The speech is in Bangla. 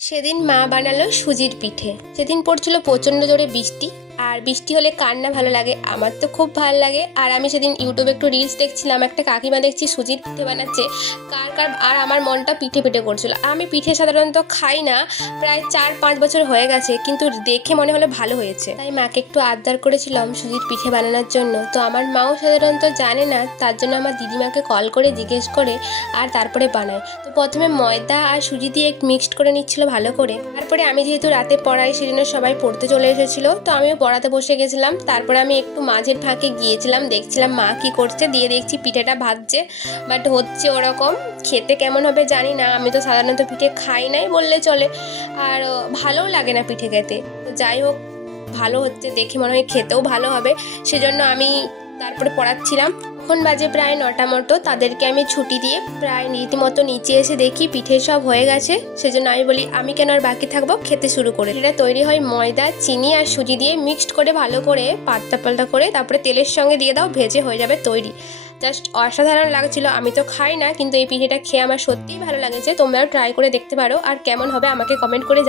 সেদিন মা বানালো সুজির পিঠে। সেদিন পড়ছিল প্রচণ্ড জোরে বৃষ্টি। আর বৃষ্টি হলে কার না ভালো লাগে, আমার তো খুব ভালো লাগে। আর আমি সেদিন ইউটিউবে একটু রিলস দেখছিলাম, একটা কাকিমা দেখছি সুজির পিঠে বানাচ্ছে। কার কার আর আমার মনটা পিঠে পিঠে করছিল। আমি পিঠে সাধারণত খাই না, প্রায় 4-5 বছর হয়ে গেছে, কিন্তু দেখে মনে হলো ভালো হয়েছে, তাই মাকে একটু আবদার করেছিলাম সুজির পিঠে বানানোর জন্য। তো আমার মাও সাধারণত জানে না, তার জন্য আমার দিদিমাকে কল করে জিজ্ঞেস করে আর তারপরে বানায়। তো প্রথমে ময়দা আর সুজি দিয়ে একটু মিক্সড করে নিচ্ছিল ভালো করে। তারপরে আমি যেহেতু রাতে পড়াই, সেদিনও সবাই পড়তে চলে এসেছিলো, তো আমিও পড়াতে বসে গেছিলাম। তারপরে আমি একটু মাঝের ফাঁকে গিয়েছিলাম, দেখছিলাম মা কি করছে, দিয়ে দেখছি পিঠেটা ভাজছে, বাট হচ্ছে ওরকম। খেতে কেমন হবে জানি না, আমি তো সাধারণত পিঠে খাই নাই বললে চলে, আর ভালোও লাগে না পিঠে খেতে। তো যাই হোক, ভালো হচ্ছে দেখে মনে হয় খেতেও ভালো হবে, সেজন্য আমি তারপরে পড়াচ্ছিলাম। এখন বাজে প্রায় 9টা মতো। তাদেরকে আমি ছুটি দিয়ে প্রায় রীতিমতো নিচে এসে দেখি পিঠে সব হয়ে গেছে। সেজন্য আমি বলি আমি কেন আর বাকি থাকবো, খেতে শুরু করে। এটা তৈরি হয় ময়দা, চিনি আর সুজি দিয়ে মিক্সড করে ভালো করে পাল্টা পাল্টা করে, তারপরে তেলের সঙ্গে দিয়ে দাও, ভেজে হয়ে যাবে তৈরি। জাস্ট অসাধারণ লাগছিল। আমি তো খাই না, কিন্তু এই পিঠেটা খেয়ে আমার সত্যিই ভালো লাগেছে। তোমরাও ট্রাই করে দেখতে পারো, আর কেমন হবে আমাকে কমেন্ট করে